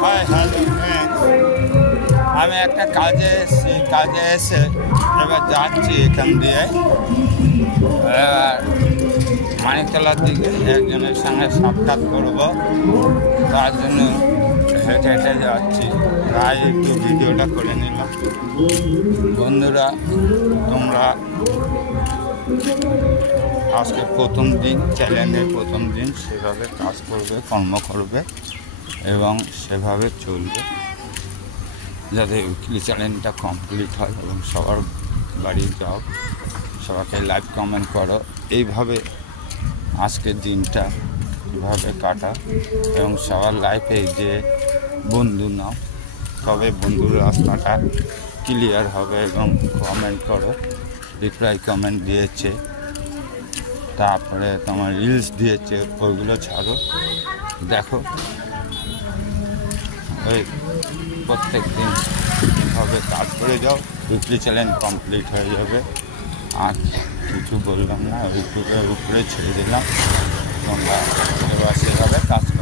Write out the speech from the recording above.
Hi hello friends, আমি একটা কাজে এসে এবার যাচ্ছি এখান দিয়ে মানিকতলার দিকে একজনের সঙ্গে সাক্ষাৎ করব। তার জন্য হেঁটে হেঁটে যাচ্ছি, তাই একটু ভিডিওটা করে নিলাম। বন্ধুরা, তোমরা আজকে প্রথম দিন, চ্যালেঞ্জের প্রথম দিন, সেভাবে কাজ করবে, কর্ম করবে এবং সেভাবে চলবে যাতে উইকলি চ্যালেঞ্জটা কমপ্লিট হয় এবং সবার বাড়ি যাও, সবাইকে লাইভ কমেন্ট করো। এইভাবে আজকের দিনটা এভাবে কাটা এবং সবার লাইফে যে বন্ধু নাও, তবে বন্ধুর রাস্তাটা ক্লিয়ার হবে। এবং কমেন্ট করো, রিপ্লাই কমেন্ট দিয়েছে, তারপরে তোমার রিলস দিয়েছে, ওইগুলো ছাড়ো, দেখো। ওই প্রত্যেক দিন এভাবে কাজ করে যাও, উইকলি চ্যালেঞ্জ কমপ্লিট হয়ে যাবে। আর কিছু বললাম না, ইউটিউবের উপরে ছেড়ে দিলাম, তোমরা এবার সেভাবে কাজ করো।